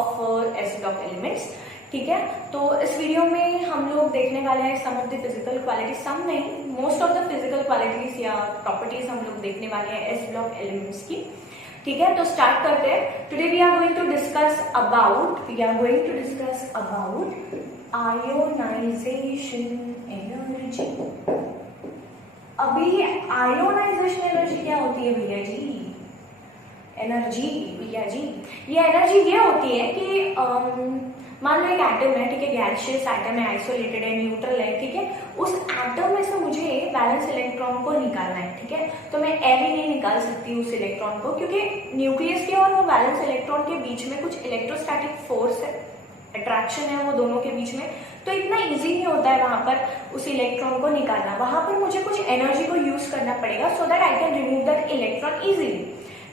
Of S block elements. ठीक है, तो इस वीडियो में हम लोग देखने वाले हैं सम ऑफ द फिजिकल क्वालिटीज, सम नहीं most of the physical qualities या प्रॉपर्टीज हम लोग देखने वाले हैं एस ब्लॉक एलिमेंट्स की। ठीक है, तो स्टार्ट करते हैं। Today we are going to discuss about ionization energy. अभी आयोनाइजेशन एनर्जी क्या होती है भैया जी? एनर्जी भैया जी, ये एनर्जी ये होती है कि मान लो एक एटम है, ठीक है, गैसियस एटम है, आइसोलेटेड है, न्यूट्रल है, ठीक है, उस एटम में से मुझे वैलेंस इलेक्ट्रॉन को निकालना है। ठीक है, तो मैं ऐसे नहीं निकाल सकती उस इलेक्ट्रॉन को, क्योंकि न्यूक्लियस के और वो वैलेंस इलेक्ट्रॉन के बीच में कुछ इलेक्ट्रोस्टैटिक फोर्स है, अट्रैक्शन है वो दोनों के बीच में, तो इतना इजी नहीं होता है वहां पर उस इलेक्ट्रॉन को निकालना। वहां पर मुझे कुछ एनर्जी को यूज करना पड़ेगा so that I can remove that electron easily.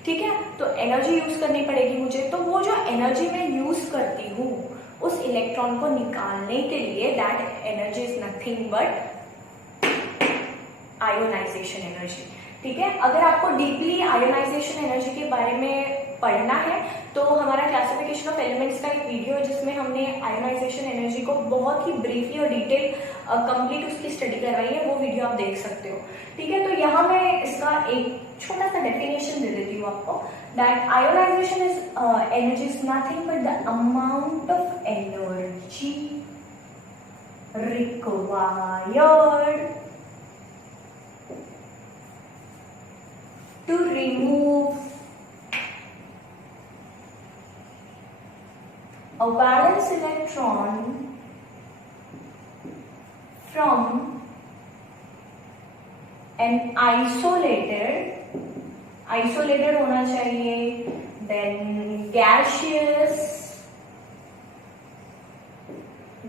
ठीक है, तो एनर्जी यूज करनी पड़ेगी मुझे, तो वो जो एनर्जी मैं यूज करती हूँ उस इलेक्ट्रॉन को निकालने के लिए, that energy is nothing but ionization energy. ठीक है, अगर आपको डीपली आयोनाइजेशन एनर्जी के बारे में पढ़ना है तो हमारा क्लासिफिकेशन ऑफ एलिमेंट्स का एक वीडियो है जिसमें हमने आयोनाइजेशन एनर्जी को बहुत ही ब्रीफली और डिटेल कंप्लीट उसकी स्टडी करवाई है, वो वीडियो आप देख सकते हो। ठीक है, तो यहाँ मैं इसका एक छोटा सा डेफिनेशन दे देती हूँ आपको, that ionization is energy is nothing but the amount of energy required to remove a valence electron from an isolated होना चाहिए, then gaseous,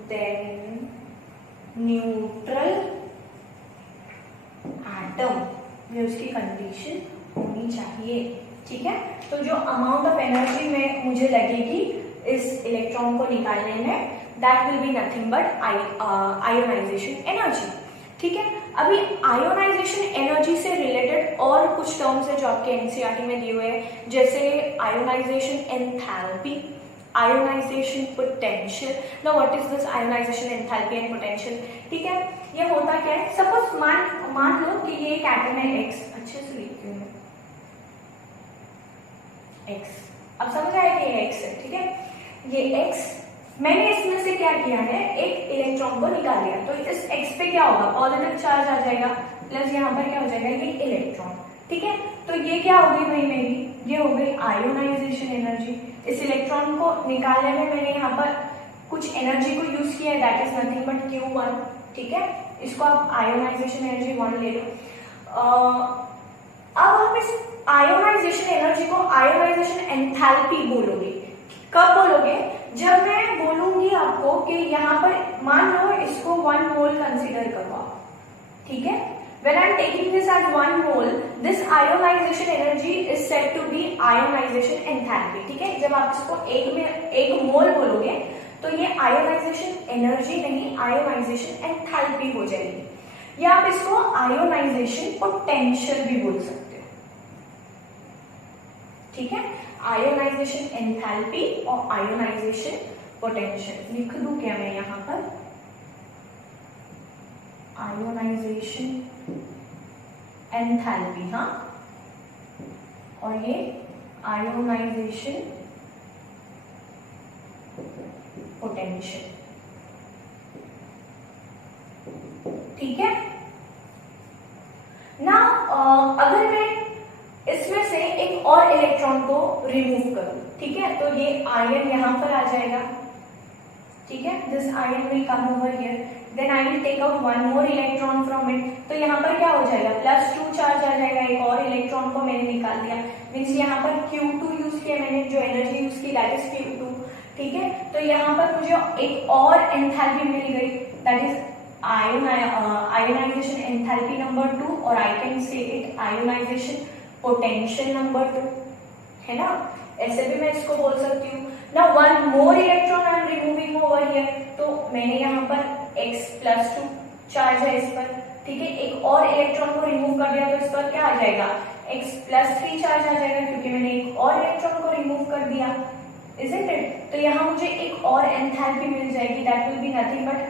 then neutral atom, ये उसकी कंडीशन होनी चाहिए। ठीक है, तो जो अमाउंट ऑफ एनर्जी में मुझे लगेगी इस इलेक्ट्रॉन को निकालने में, that will be nothing but ionization energy. ठीक है, अभी आयोनाइजेशन एनर्जी से रिलेटेड और कुछ टर्म्स है जो आपके एनसीईआरटी में दिए हुए हैं, जैसे ionisation enthalpy, ionization potential. Now what is this ionisation enthalpy and potential? ठीक है, ये होता क्या है, सपोज मान लो कि ये एक एटम है एक्स, अच्छे से लिखती हूँ एक्स, अब समझ आया कि ये एक्स है। ठीक है, ये एक्स, मैंने इसमें से क्या किया है, एक इलेक्ट्रॉन को निकाल लिया, तो इस एक्स पे क्या होगा, पॉजिटिव चार्ज आ जाएगा, प्लस यहाँ पर क्या हो जाएगा, ये इलेक्ट्रॉन। ठीक है, तो ये क्या हो गई भाई मेरी, ये हो गई आयोनाइजेशन एनर्जी। इस इलेक्ट्रॉन को निकालने में मैंने यहाँ पर कुछ एनर्जी को यूज किया है, that is nothing but Q1। ठीक है, इसको आप आयोनाइजेशन एनर्जी 1 ले लो। अब आप इस आयोनाइजेशन एनर्जी को आयोनाइजेशन एंथैल्पी बोलोगे। कब बोलोगे? जब मैं बोलूंगी आपको कि यहाँ पर मान लो इसको 1 मोल कंसीडर करो आप। ठीक है, when I am taking this as 1 mole, this ionization energy is said to be ionization enthalpy। ठीक है, जब आप इसको एक मोल बोलोगे तो ये आयोनाइजेशन एनर्जी नहीं, आयोनाइजेशन एंथैल्पी हो जाएगी, या आप इसको आयोनाइजेशन पोटेंशियल भी बोल सकते हो। ठीक है, आयोनाइजेशन एंथैल्पी और आयोनाइजेशन पोटेंशियल लिख दूं क्या मैं यहां पर? आयोनाइजेशन एंथैल्पी, हाँ, और ये आयोनाइजेशन पोटेंशियल। ठीक है ना, अगर मैं इसमें से एक और इलेक्ट्रॉन को रिमूव करूं, ठीक है, तो ये आयन यहां पर आ जाएगा। ठीक है, this ion will come over here, then I will take out 1 more electron from it, तो यहाँ पर क्या हो जाएगा, +2 चार्ज आ जाएगा, एक और इलेक्ट्रॉन को मैंने निकाल दिया, मीन्स यहाँ पर Q2 यूज किया मैंने, जो एनर्जी यूज की दैट इज Q2। ठीक है, तो यहाँ पर मुझे एक और एंथैल्पी मिल गई, that is ionisation enthalpy number 2, और I can say it ionization potential number 2, है ना, ऐसे भी मैं इसको बोल सकती हूँ ना। 1 more electron I am removing over here, तो मैंने यहाँ पर x+2 चार्ज है इस पर। ठीक है, एक और इलेक्ट्रॉन को रिमूव कर दिया तो इस पर क्या आ जाएगा, x+3 चार्ज आ जाएगा, क्योंकि मैंने एक और इलेक्ट्रॉन को रिमूव कर दिया। isn't it? तो यहाँ मुझे एक और एंथैल्पी मिल जाएगी, that will be nothing but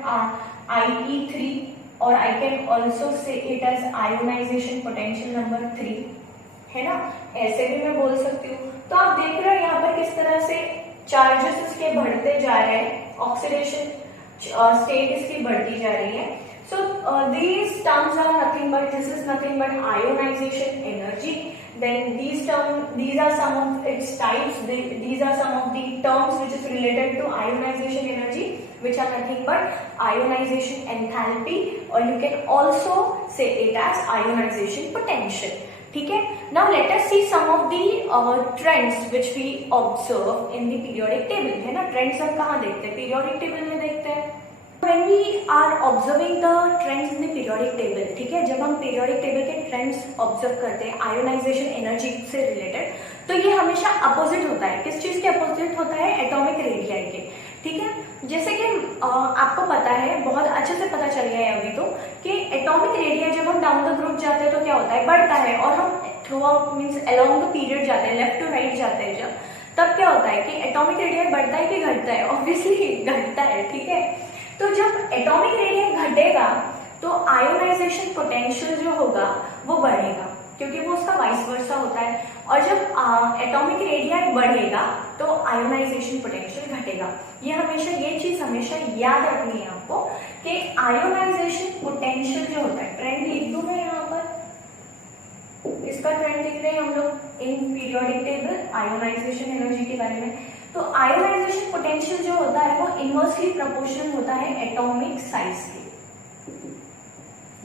IE3, और I can also say it as ionization potential number 3, है ना? ऐसे भी मैं बोल सकती हूँ। तो आप देख रहे हो यहाँ पर किस तरह से चार्जेस इसके बढ़ते जा रहे हैं, ऑक्सीडेशन स्टेट इसकी बढ़ती जा रही है। So these terms are nothing but, this is nothing but ionization energy. Then these are some of its types. These are some of the terms which is related to ionization energy, which are nothing but ionization enthalpy, or you can also say it as ionization potential. ठीक है? Now let us see some of the trends which we observe in the periodic table. है ना? Trends हम कहाँ देखते हैं? Periodic table में देखते हैं। When we are observing the trends in the periodic table, ठीक है, जब हम periodic table के trends observe करते हैं ionization energy से related, तो ये हमेशा opposite होता है। किस चीज के opposite होता है? atomic radii के। ठीक है, जैसे कि आपको पता है, बहुत अच्छे से पता चल गया है अभी तो, कि atomic radii जब हम down the group जाते हैं तो क्या होता है? बढ़ता है, और हम throughout means along the period जाते हैं, left to right जाते हैं जब, तब क्या होता है कि atomic radii बढ़ता है कि घटता है? Obviously घटता है, ठीक है। तो जब एटॉमिक रेडियस घटेगा तो आयोनाइजेशन पोटेंशियल जो होगा वो बढ़ेगा, क्योंकि वो उसका वाइस वर्सा होता है। और जब एटॉमिक रेडियस बढ़ेगा तो आयोनाइजेशन पोटेंशियल घटेगा। ये चीज हमेशा याद रखनी है आपको कि आयोनाइजेशन पोटेंशियल जो होता है, ट्रेंड लिख दूं मैं यहाँ पर, इसका ट्रेंड लिख रहे हैं हम लोग in periodic table ionization energy के बारे में। तो आयोनाइजेशन पोटेंशियल जो होता है वो इनवर्सली प्रोपोर्शनल होता है एटॉमिक साइज के,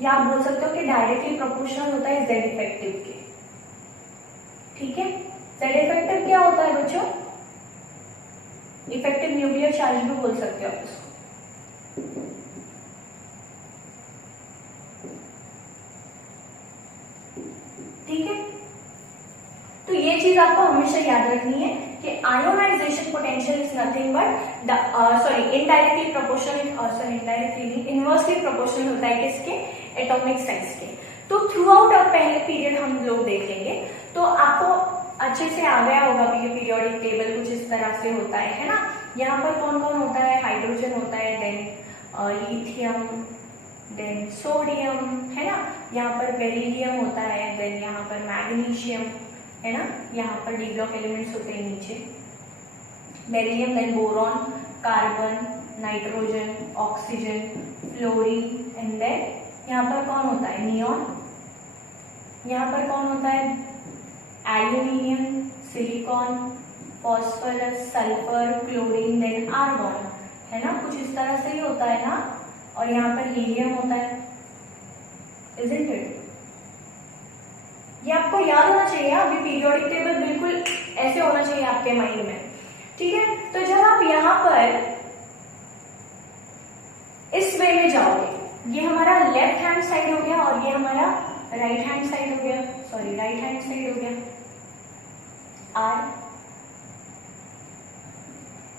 या आप बोल सकते हो कि डायरेक्टली प्रोपोर्शनल होता है जेड इफेक्टिव के। ठीक है, जेड इफेक्टिव क्या होता है बच्चों? इफेक्टिव न्यूक्लियर चार्ज भी बोल सकते हो आप इसको। ठीक है, तो ये चीज आपको हमेशा याद रखनी है कि ionization potential is nothing but indirectly proportional, inversely proportional होता है किसके? एटॉमिक साइज के। तो थ्रू आउट और पहले पीरियड हम लोग देख लेंगे, तो आपको अच्छे से आ गया होगा ये पीरियोडिक टेबल कुछ इस तरह से होता है ना? यहाँ पर कौन कौन होता है? हाइड्रोजन होता है, देन लिथियम, देन सोडियम, है ना? यहाँ पर बेरिलियम होता है, देन यहाँ पर मैग्नीशियम, है ना? यहाँ पर डी ब्लॉक एलिमेंट्स होते हैं नीचे, beryllium, then boron, carbon, nitrogen, oxygen, fluorine, and then यहाँ पर कौन होता है? नियॉन। यहाँ पर कौन होता है? Aluminium, silicon, phosphorus, sulphur, chlorine, then argon, है ना? कुछ इस तरह से ही होता है ना? और यहाँ पर हीलियम होता है, isn't it? ये आपको याद होना चाहिए। अभी पीरियोडिक टेबल बिल्कुल ऐसे होना चाहिए आपके माइंड में। ठीक है, तो जब आप यहाँ पर इस वे में जाओगे, ये हमारा लेफ्ट हैंड साइड हो गया और ये हमारा राइट हैंड साइड हो गया, सॉरी राइट हैंड साइड हो गया आर।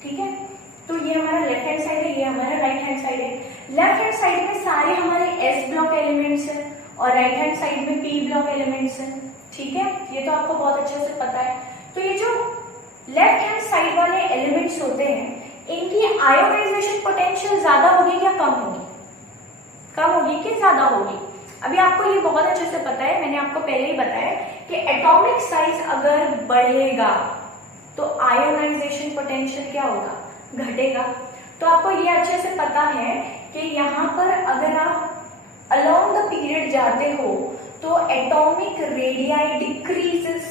ठीक है, तो ये हमारा लेफ्ट हैंड साइड है, ये हमारा राइट हैंड साइड है। लेफ्ट हैंड साइड में सारे हमारे एस ब्लॉक एलिमेंट्स हैं और राइट हैंड साइड में पी ब्लॉक एलिमेंट्स हैं। ठीक है, ये तो आपको बहुत अच्छे से पता है। तो ये जो लेफ्ट हैंड साइड वाले एलिमेंट्स होते हैं, इनकी आयोनाइजेशन पोटेंशियल ज्यादा होगी या कम होगी? कम होगी कि ज्यादा होगी? अभी आपको ये बहुत अच्छे से पता है, मैंने आपको पहले ही बताया कि एटॉमिक साइज अगर बढ़ेगा तो आयोनाइजेशन पोटेंशियल क्या होगा? घटेगा। तो आपको ये अच्छे से पता है कि यहाँ पर अगर आप along the period जाते हो तो atomic radii decreases,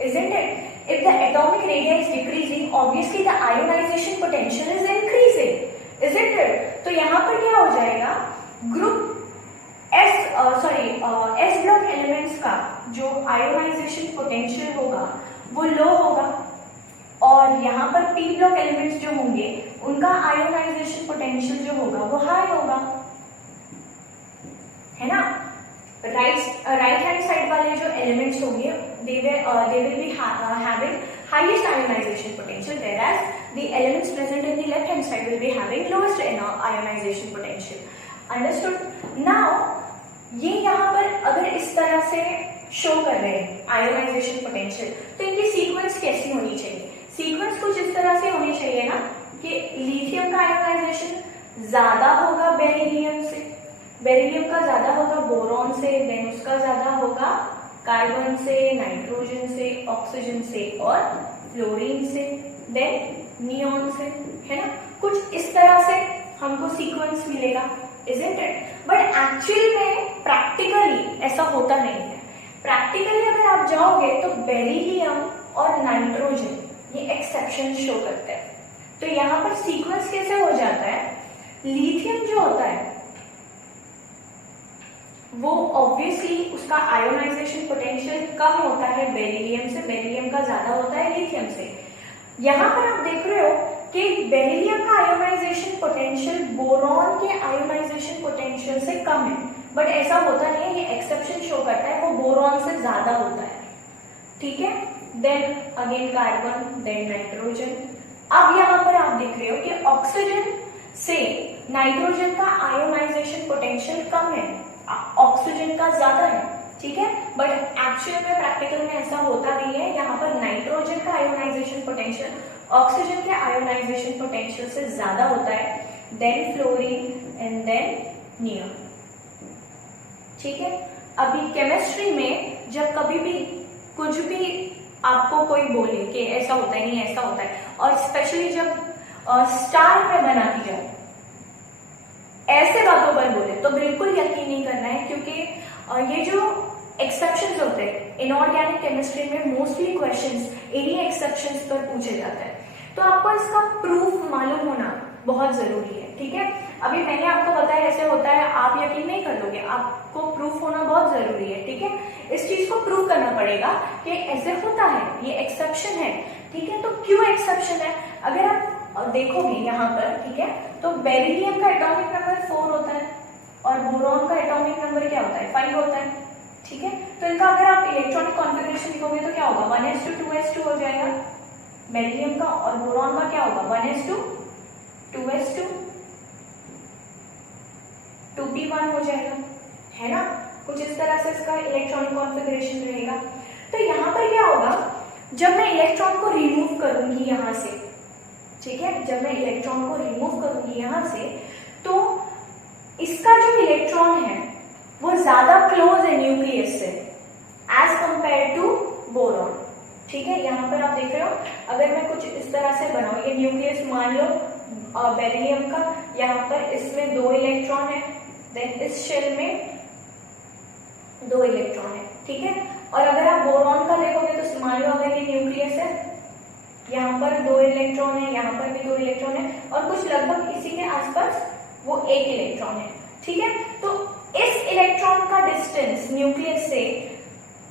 isn't it? If the atomic radii is decreasing, obviously the ionization potential is increasing, isn't it? तो यहाँ पर क्या हो जाएगा? ग्रुप S ब्लॉक एलिमेंट्स का जो आयोनाइजेशन पोटेंशियल होगा वो लो होगा, और यहाँ पर P ब्लॉक एलिमेंट्स जो होंगे उनका आयोनाइजेशन पोटेंशियल जो होगा वो हाई होगा, है ना? राइट हैंड साइड वाले जो एलिमेंट्स होंगे they will be having highest ionization potential, whereas the elements present in the left hand side will be having lowest ionization potential. Understood? Now ये यहाँ पर अगर इस तरह से शो कर रहे हैं आयोनाइजेशन पोटेंशियल, तो इनकी सीक्वेंस कैसी होनी चाहिए? सीक्वेंस कुछ इस तरह से होनी चाहिए ना कि लिथियम का आयोनाइजेशन ज्यादा होगा बेरिलियम से, बेरिलियम का ज्यादा होगा बोरॉन से, देन उसका ज्यादा होगा कार्बन से, नाइट्रोजन से, ऑक्सीजन से और फ्लोरीन से, देन नियॉन से, है ना। कुछ इस तरह से हमको सीक्वेंस मिलेगा, isn't it? बट एक्चुअली में प्रैक्टिकली ऐसा होता नहीं है। प्रैक्टिकली अगर आप जाओगे तो बेरिलियम और नाइट्रोजन ये एक्सेप्शन शो करते हैं। तो यहाँ पर सीक्वेंस कैसे हो जाता है, लिथियम जो होता है वो ऑब्वियसली उसका आयोनाइजेशन पोटेंशियल कम होता है बेरिलियम से, बेरिलियम का ज्यादा होता है लिथियम से। यहाँ पर आप देख रहे हो कि बेरिलियम का आयोनाइजेशन पोटेंशियल बोरॉन के आयोनाइजेशन पोटेंशियल से कम है, बट ऐसा होता नहीं है, ये एक्सेप्शन शो करता है, वो बोरॉन से ज्यादा होता है, ठीक है। Then again carbon, then nitrogen. अब यहाँ पर आप देख रहे हो कि ऑक्सीजन से नाइट्रोजन का आयोनाइजेशन पोटेंशियल कम है, ऑक्सीजन का ज्यादा है, ठीक है। बट एक्चुअल में प्रैक्टिकल में ऐसा होता नहीं है। यहाँ पर नाइट्रोजन का आयोनाइजेशन पोटेंशियल ऑक्सीजन के आयोनाइजेशन पोटेंशियल से ज्यादा होता है, then fluorine and then neon, ठीक है। अभी केमिस्ट्री में जब कभी भी कुछ भी आपको कोई बोले कि ऐसा होता है नहीं ऐसा होता है, और स्पेशली जब स्टार में बनाती जाओ ऐसे बातों पर बोले तो बिल्कुल यकीन नहीं करना है, क्योंकि ये जो एक्सेप्शंस होते हैं इनऑर्गेनिक केमिस्ट्री में मोस्टली क्वेश्चंस इन्हीं एक्सेप्शंस पर पूछे जाते हैं। तो आपको इसका प्रूफ मालूम होना बहुत जरूरी है, ठीक है। अभी मैंने आपको बताया ऐसे होता है, आप यकीन नहीं कर लोगे, आपको प्रूफ होना बहुत जरूरी है, ठीक है। इस चीज को प्रूफ करना पड़ेगा कि ऐसे होता है, ये एक्सेप्शन है, ठीक है। तो क्यों एक्सेप्शन है, अगर आप देखोगे यहाँ पर, ठीक है, तो बेरिलियम का एटॉमिक नंबर 4 होता है और बोरॉन का एटॉमिक नंबर क्या होता है, 5 होता है, ठीक है। तो इनका अगर आप इलेक्ट्रॉनिक कॉन्फ़िगरेशन लिखोगे तो क्या होगा, 1s2 हो जाएगा बेरिलियम का, और बोरॉन का क्या होगा 1s2 2s2 2p1 हो जाएगा, है ना। कुछ इस तरह से इसका इलेक्ट्रॉनिक कॉन्फ़िगरेशन रहेगा। तो यहाँ पर क्या होगा, जब मैं इलेक्ट्रॉन को रिमूव करूंगी यहाँ से, ठीक है, जब मैं इलेक्ट्रॉन को रिमूव करूंगी यहाँ से, तो इसका जो इलेक्ट्रॉन है वो ज्यादा क्लोज है न्यूक्लियस से एज कंपेयर टू बोरॉन, ठीक है। यहाँ पर आप देख रहे हो, अगर मैं कुछ इस तरह से बनाऊं, ये न्यूक्लियस मान लो बेरिलियम का, यहाँ पर इसमें 2 इलेक्ट्रॉन है, देन इस शेल में 2 इलेक्ट्रॉन है, ठीक है। और अगर आप बोरॉन का देखोगे तो मान लो अगर ये न्यूक्लियस है, यहाँ पर 2 इलेक्ट्रॉन है, यहाँ पर भी 2 इलेक्ट्रॉन है, और कुछ लगभग इसी के आसपास वो 1 इलेक्ट्रॉन है, ठीक है। तो इस इलेक्ट्रॉन का डिस्टेंस न्यूक्लियस से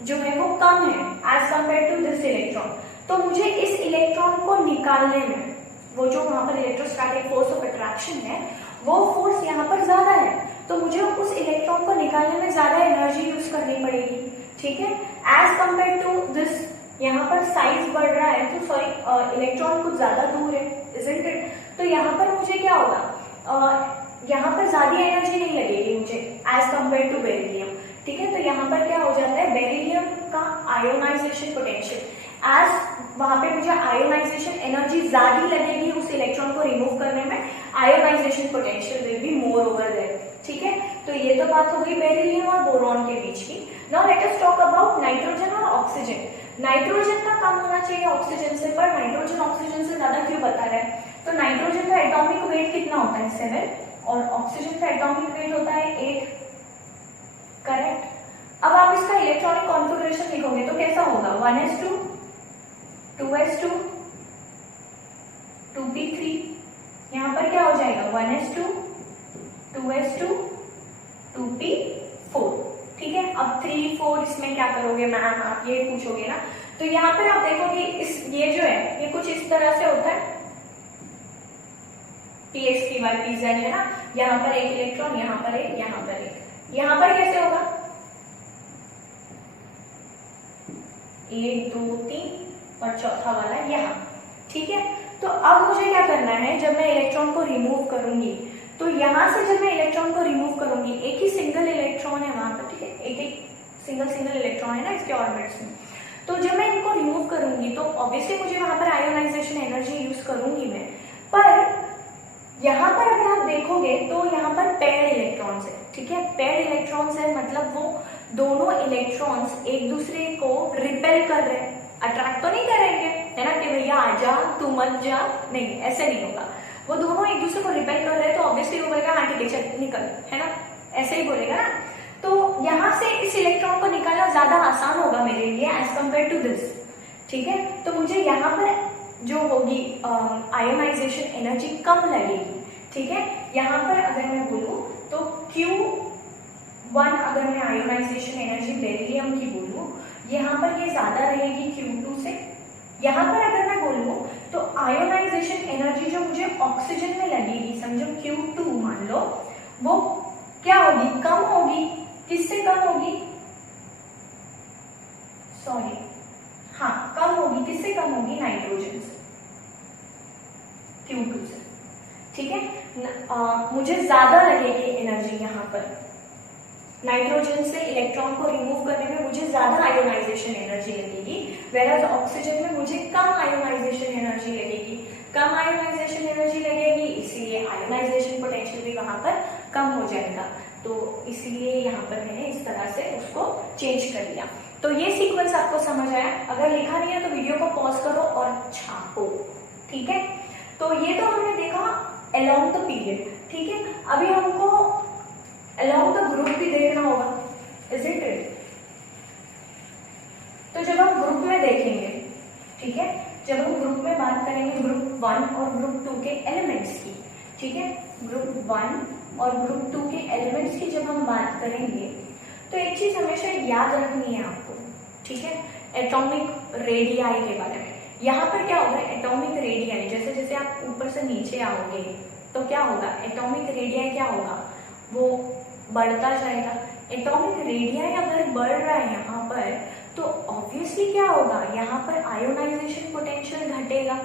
जो है वो कम है as compare to this electron. तो मुझे इस इलेक्ट्रॉन को निकालने में, वो जो वहां पर इलेक्ट्रोस्टैटिक फोर्स ऑफ अट्रैक्शन है वो फोर्स यहाँ पर ज्यादा है, तो मुझे उस इलेक्ट्रॉन को निकालने में ज्यादा एनर्जी यूज करनी पड़ेगी, ठीक है, एज कंपेयर टू दिस। यहाँ पर साइज बढ़ रहा है तो सॉरी इलेक्ट्रॉन कुछ ज्यादा दूर है, isn't it? तो यहाँ पर मुझे क्या होगा, यहाँ पर ज्यादा एनर्जी नहीं लगेगी मुझे एज कंपेयर टू बेरिलियम, ठीक है। तो यहाँ पर क्या हो जाता है, बेरिलियम का आयोनाइजेशन पोटेंशियल एज, वहां पे मुझे आयोनाइजेशन एनर्जी ज्यादा लगेगी उस इलेक्ट्रॉन को रिमूव करने में, ionization potential will be more over there, ठीक है। तो ये तो बात हो गई बेरिलियम और बोरॉन के बीच की। Now let us talk about nitrogen और ऑक्सीजन। नाइट्रोजन का कम होना चाहिए ऑक्सीजन से, पर नाइट्रोजन ऑक्सीजन से ज्यादा क्यों बता रहा है, तो नाइट्रोजन का एटॉमिक वेट कितना होता है 7, और ऑक्सीजन का एटॉमिक वेट होता है 8, करेक्ट। अब आप इसका इलेक्ट्रॉनिक कॉन्फ़िगरेशन लिखोगे तो कैसा होगा, 1s2 2s2 2p3, यहाँ पर क्या हो जाएगा 1s2 2s2 2p4, ठीक है। अब 3 4 इसमें क्या करोगे मैम, आप ये पूछोगे ना। तो यहाँ पर आप देखोगे इस ये जो है ये कुछ इस तरह से होता है, px py pz है ना, यहाँ पर 1 इलेक्ट्रॉन, यहाँ पर 1, यहाँ पर 1, यहाँ पर कैसे होगा 1 2 3 और चौथा वाला यहाँ, ठीक है। तो अब मुझे क्या करना है, जब मैं इलेक्ट्रॉन को रिमूव करूंगी, तो यहाँ से जब मैं इलेक्ट्रॉन को रिमूव करूंगी, एक ही सिंगल इलेक्ट्रॉन है वहां पर, ठीक है, एक सिंगल इलेक्ट्रॉन है ना इसके ऑर्बिट्स में, तो जब मैं इनको रिमूव करूंगी तो ऑब्वियसली मुझे वहां पर आयोनाइजेशन एनर्जी यूज करूंगी मैं, पर यहाँ पर अगर आप देखोगे तो यहाँ पर पेयर्ड इलेक्ट्रॉन्स है, ठीक है। पेयर्ड इलेक्ट्रॉन्स है मतलब वो दोनों इलेक्ट्रॉन्स एक दूसरे को रिपेल कर रहे हैं, अट्रैक्ट तो नहीं करेंगे, है ना, कि भैया आ जा तू मत जा, नहीं, ऐसे नहीं होगा। वो दोनों एक दूसरे को रिपेल कर रहे हैं तो ऑब्वियसली वो बोलेगा हाँ ठीक है चल निकल, है ना, ऐसे ही बोलेगा ना। तो यहाँ से इस इलेक्ट्रॉन को निकालना ज्यादा आसान होगा मेरे लिए एज कम्पेयर टू दिस, ठीक है। तो मुझे यहाँ पर जो होगी आयोनाइजेशन एनर्जी कम लगेगी, ठीक है। यहाँ पर अगर मैं बोलूँ तो Q1 अगर मैं आयोनाइजेशन एनर्जी बेरिलियम की बोलूँ, यहाँ पर ये ज्यादा रहेगी Q2 से। यहाँ पर अगर मैं बोलूँ तो आयोनाइजेशन एनर्जी जो मुझे ऑक्सीजन में लगेगी, समझो Q2 मान लो, वो क्या होगी, कम होगी। किससे कम होगी, सॉरी, हाँ कम होगी, किससे कम होगी, नाइट्रोजन से, Q2 से, ठीक है। मुझे ज्यादा लगेगी एनर्जी यहाँ पर, नाइट्रोजन से इलेक्ट्रॉन को रिमूव करने में मुझे ज्यादा आयोनाइजेशन एनर्जी लगेगी, वेराज ऑक्सीजन में मुझे कम आयोनाइजेशन एनर्जी लगेगी। कम आयोनाइजेशन एनर्जी लगेगी इसीलिए आयोनाइजेशन पोटेंशियल भी वहां पर कम हो जाएगा, तो इसीलिए यहाँ पर मैंने इस तरह से उसको चेंज कर लिया। तो ये सीक्वेंस आपको समझ आया, अगर लिखा नहीं है तो वीडियो को पॉज करो और छापो, ठीक है। तो ये तो हमने देखा अलोंग द पीरियड, ठीक है। अभी हमको अलोंग द ग्रुप भी देखना होगा, इज इट इट। तो जब हम ग्रुप में देखेंगे, ठीक है, जब हम ग्रुप में बात करेंगे ग्रुप 1 और ग्रुप 2 के एलिमेंट्स की, ठीक है, ग्रुप 1 और ग्रुप 2 के एलिमेंट्स की जब हम बात करेंगे तो एक चीज हमेशा याद रखनी है आपको, ठीक है, एटॉमिक रेडियाई के बारे में। यहाँ पर क्या होगा, एटॉमिक रेडियाई, जैसे जैसे आप ऊपर से नीचे आओगे तो क्या होगा, एटॉमिक रेडियाई क्या होगा, वो बढ़ता जाएगा। एटॉमिक रेडियाई अगर बढ़ रहा है यहाँ पर तो ऑब्वियसली क्या होगा, यहाँ पर आयोनाइजेशन पोटेंशियल घटेगा,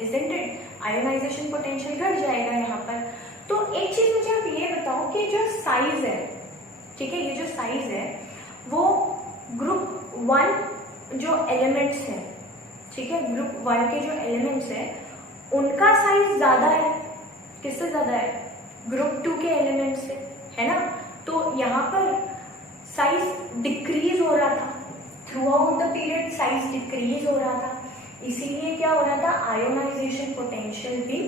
इजंट इट, आयोनाइजेशन पोटेंशियल घट जाएगा यहाँ पर। तो एक चीज मुझे आप ये बताओ कि जो साइज है, ठीक है, ये जो साइज है वो ग्रुप 1 जो एलिमेंट्स है, ठीक है, ग्रुप 1 के जो एलिमेंट्स है उनका साइज ज्यादा है, किससे ज्यादा है, ग्रुप 2 के एलिमेंट्स से, है ना। तो यहाँ पर साइज डिक्रीज हो रहा था, through out the period size decrease हो रहा था, इसीलिए क्या हो रहा था, आयोनाइजेशन पोटेंशियल भी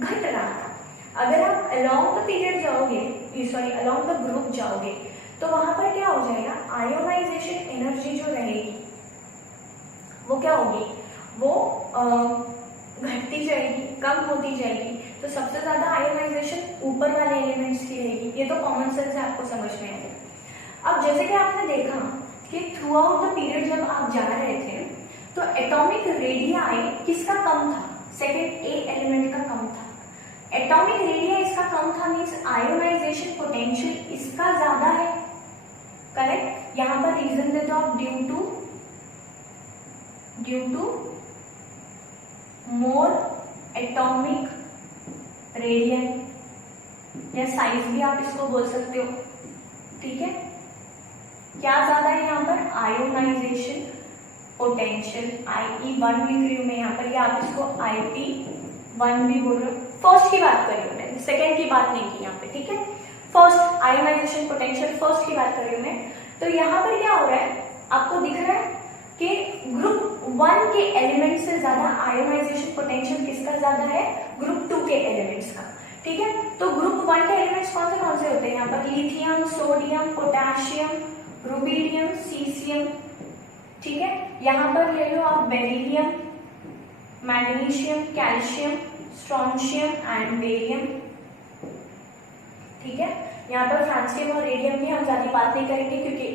घट रहा था। अगर आप अलोंग द पीरियड जाओगे, सॉरी अलोंग द ग्रुप जाओगे तो वहां पर क्या हो जाएगा, आयोनाइजेशन एनर्जी जो रहेगी वो क्या होगी, वो घटती जाएगी, कम होती जाएगी। तो सबसे ज्यादा आयोनाइजेशन ऊपर वाले एलिमेंट्स की रहेगी, ये तो कॉमन सेंस है, आपको समझ में आएगा। अब जैसे कि आपने देखा कि थ्रू आउट द पीरियड जब आप जा रहे थे तो एटॉमिक रेडियाई किसका कम था, सेकेंड ए एलिमेंट का कम था। एटॉमिक रेडियाई इसका कम था मीन्स आयोनाइजेशन पोटेंशियल इसका ज्यादा है, करेक्ट। यहाँ पर रीजन दे दो आप, due to more atomic radii, या साइज भी आप इसको बोल सकते हो, ठीक है। क्या ज्यादा है यहाँ पर, आयोनाइजेशन पोटेंशियल, IE1 लिख रही हूं मैं यहाँ पर, या आप इसको IP1 भी बोल रहे हो। फर्स्ट की बात कर रही हूँ मैं, सेकेंड की बात नहीं की यहाँ पे, ठीक है। फर्स्ट आयोनाइजेशन पोटेंशियल, फर्स्ट की बात कर रही हूँ मैं। तो यहाँ पर क्या हो रहा है, आपको दिख रहा है कि ग्रुप 1 के एलिमेंट से ज्यादा आयोनाइजेशन पोटेंशियल किसका ज्यादा है, ग्रुप 2 के एलिमेंट्स का, ठीक है। तो ग्रुप 1 के एलिमेंट्स कौन से होते हैं यहाँ पर, lithium, sodium, potassium, rubidium, caesium, ठीक है। यहाँ पर ले लो आप beryllium, magnesium, calcium, strontium and barium, ठीक है। यहाँ पर फ्रांसियम और रेडियम की हम ज्यादा बात नहीं करेंगे क्योंकि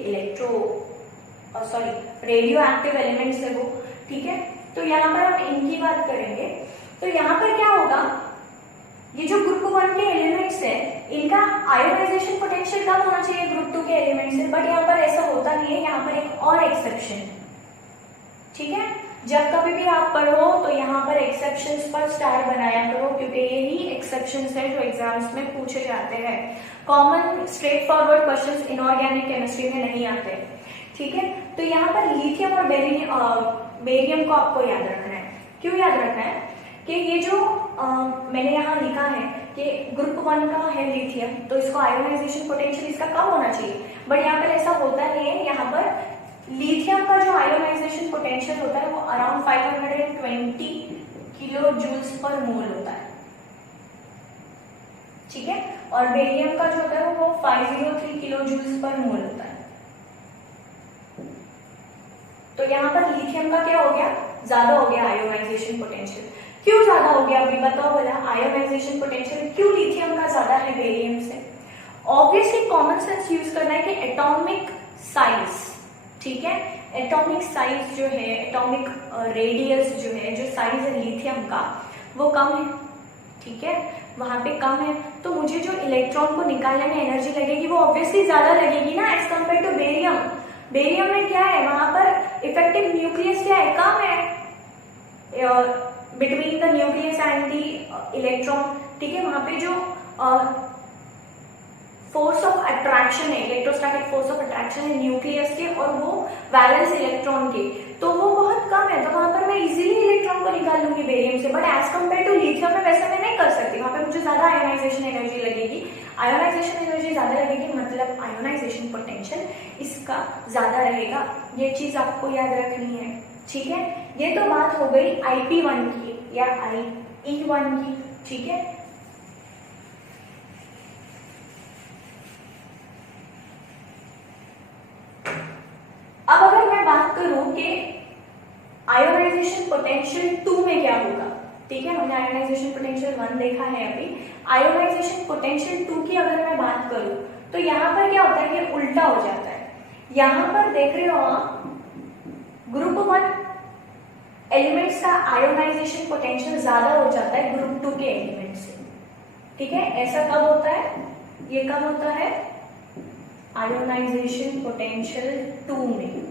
रेडियो एक्टिव एलिमेंट्स है वो, ठीक है। तो यहाँ पर हम इनकी बात करेंगे। तो यहाँ पर क्या होगा, ये जो ग्रुप 1 के एलिमेंट्स है इनका आयोनाइजेशन पोटेंशियल कम होना चाहिए ग्रुप 2 के एलिमेंट से, बट यहाँ पर ऐसा होता नहीं है। यहाँ पर एक और एक्सेप्शन है, ठीक है। जब कभी भी आप पढ़ो तो यहाँ पर एक्सेप्शंस पर स्टार बनाया करो, क्योंकि यही एक्सेप्शंस है जो एग्जाम्स में पूछे जाते हैं। Common straight forward questions inorganic chemistry में नहीं आते, ठीक है। तो यहाँ पर लिथियम और बेरियम को आपको याद रखना है। क्यों याद रखना है कि ये जो मैंने यहाँ लिखा है कि ग्रुप 1 का है लिथियम, तो इसको आयोनाइजेशन पोटेंशियल इसका कम होना चाहिए, बट यहाँ पर ऐसा होता नहीं है। यहाँ पर लिथियम का जो आयोनाइजेशन पोटेंशियल होता है वो अराउंड 520 किलो जूल्स पर मोल होता है, ठीक है, और बेरियम का जो होता है वो 503 किलो जूल्स पर मोल होता है। तो यहाँ पर लिथियम का क्या हो गया, ज्यादा हो गया आयोनाइजेशन पोटेंशियल। क्यों ज्यादा हो गया अभी बताओ बोला, आयोनाइजेशन पोटेंशियल क्यों लिथियम का ज्यादा है बेरियम से? ऑब्वियसली कॉमन सेंस यूज करना है कि एटॉमिक साइज, ठीक है, एटॉमिक साइज जो है, एटॉमिक रेडियस जो है, जो साइज है लिथियम का वो कम है, ठीक है, वहां पे कम है, तो मुझे जो इलेक्ट्रॉन को निकालने में एनर्जी लगेगी वो ऑब्वियसली ज्यादा लगेगी ना as compare to barium. Barium में क्या है, वहां पर इफेक्टिव न्यूक्लियस क्या है, कम है between the nucleus and the electron, ठीक है, वहां पे जो फोर्स ऑफ अट्रैक्शन है, इलेक्ट्रोस्टैटिक फोर्स ऑफ अट्रैक्शन है न्यूक्लियस के और वो वैलेंस इलेक्ट्रॉन के, तो वो बहुत कम है, तो वहां पर मैं इजीली इलेक्ट्रॉन को निकाल लूंगी बेरियम से। But as compare to lithium में वैसे मैं नहीं कर सकती, वहां पे मुझे ज्यादा आयोनाइजेशन एनर्जी लगेगी। आयोनाइजेशन एनर्जी ज्यादा लगेगी मतलब आयोनाइजेशन पोटेंशियल इसका ज्यादा रहेगा, ये चीज आपको याद रखनी है, ठीक है। ये तो बात हो गई IP1 की या IE1 की, ठीक है। अब अगर मैं बात करूं कि आयोनाइजेशन पोटेंशियल 2 में क्या होगा, ठीक है, हमने आयोनाइजेशन पोटेंशियल 1 देखा है अभी, आयोनाइजेशन पोटेंशियल 2 की अगर मैं बात करूं तो यहाँ पर क्या होता है कि उल्टा हो जाता है। यहाँ पर देख रहे हो आप ग्रुप 1 एलिमेंट्स का आयोनाइजेशन पोटेंशियल ज्यादा हो जाता है ग्रुप 2 के एलिमेंट से, ठीक है। ऐसा कब होता है, ये कब होता है, आयोनाइजेशन पोटेंशियल 2 में।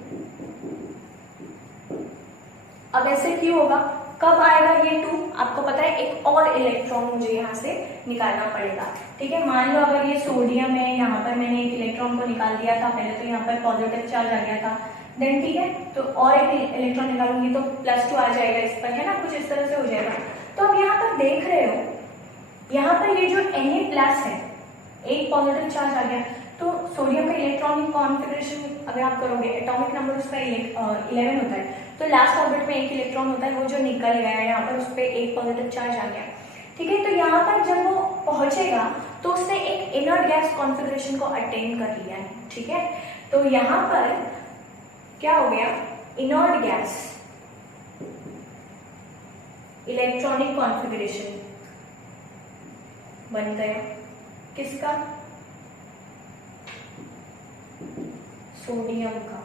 अब ऐसे क्यों होगा, कब आएगा ये 2, आपको पता है एक और इलेक्ट्रॉन मुझे यहाँ से निकालना पड़ेगा, ठीक है। मान लो अगर ये सोडियम है, यहाँ पर मैंने एक इलेक्ट्रॉन को निकाल दिया था, पहले तो यहाँ पर पॉजिटिव चार्ज आ गया था, देन ठीक है, तो और एक इलेक्ट्रॉन निकालूंगी तो +2 आ जाएगा इस पर, है ना, कुछ इस तरह से हो जाएगा। तो अब यहाँ पर देख रहे हो, यहाँ पर ये जो Na+ है, एक पॉजिटिव चार्ज आ गया, तो सोडियम का इलेक्ट्रॉनिक कॉन्फिगरेशन अगर आप करोगे, एटॉमिक नंबर उसका 11 होता है, तो लास्ट ऑर्बिट में एक इलेक्ट्रॉन होता है, वो जो निकल गया है यहाँ पर उस पर एक पॉजिटिव चार्ज आ गया, ठीक है। तो यहाँ पर जब वो पहुंचेगा तो उसने एक इनर्ट गैस कॉन्फिगरेशन को अटेन कर लिया है, ठीक है। तो यहाँ पर क्या हो गया, इनर्ट गैस इलेक्ट्रॉनिक कॉन्फिगरेशन बन गया, किसका, सोडियम का,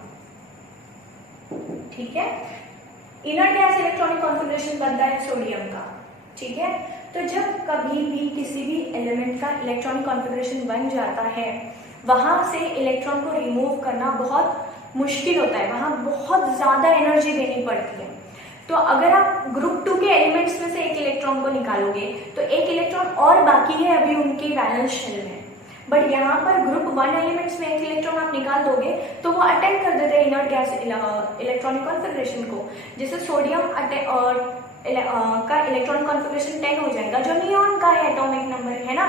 ठीक है। इनर्ट गैस इलेक्ट्रॉनिक कॉन्फिगरेशन बनता है सोडियम का, ठीक है। तो जब कभी भी किसी भी एलिमेंट का इलेक्ट्रॉनिक कॉन्फिगरेशन बन जाता है, वहां से इलेक्ट्रॉन को रिमूव करना बहुत मुश्किल होता है, वहां बहुत ज्यादा एनर्जी देनी पड़ती है। तो अगर आप ग्रुप 2 के एलिमेंट्स में से एक इलेक्ट्रॉन को निकालोगे तो एक इलेक्ट्रॉन और बाकी है अभी उनके वैलेंस शेल में, बट यहाँ पर ग्रुप 1 एलिमेंट्स में एक इलेक्ट्रॉन आप निकाल दोगे तो वो अटेंड कर देते हैं इनर्ट गैस इलेक्ट्रॉनिक कॉन्फिगरेशन को, जिससे सोडियम का इलेक्ट्रॉनिक कॉन्फिगरेशन 10 हो जाएगा, जो नियॉन का है एटॉमिक नंबर, है ना।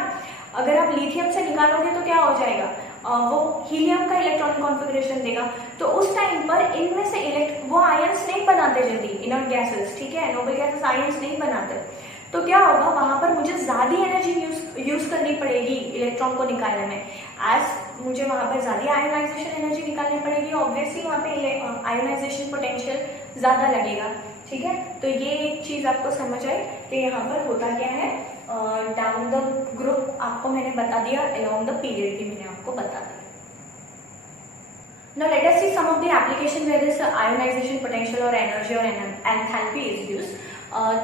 अगर आप लिथियम से निकालोगे तो क्या हो जाएगा, वो हीलियम का इलेक्ट्रॉनिक कॉन्फिगरेशन देगा। तो उस टाइम पर इनमें से वो आयंस नहीं बनाते जल्दी, इनर्ट गैसेस, ठीक है, नोबल गैसेस आयंस नहीं बनाते, तो क्या होगा, वहां पर मुझे ज्यादा एनर्जी यूज करनी पड़ेगी इलेक्ट्रॉन को निकालने में, एज मुझे वहां पर ज्यादा आयोनाइजेशन एनर्जी निकालनी पड़ेगी, ऑब्वियसली वहां पे आयोनाइजेशन पोटेंशियल ज्यादा लगेगा, ठीक है। तो ये एक चीज आपको समझ आई कि यहाँ पर होता क्या है, डाउन द ग्रुप आपको मैंने बता दिया, अलोंग द पीरियड भी मैंने आपको बता दिया। Now let us see some of the application where this ionization potential or energy or enthalpy is used.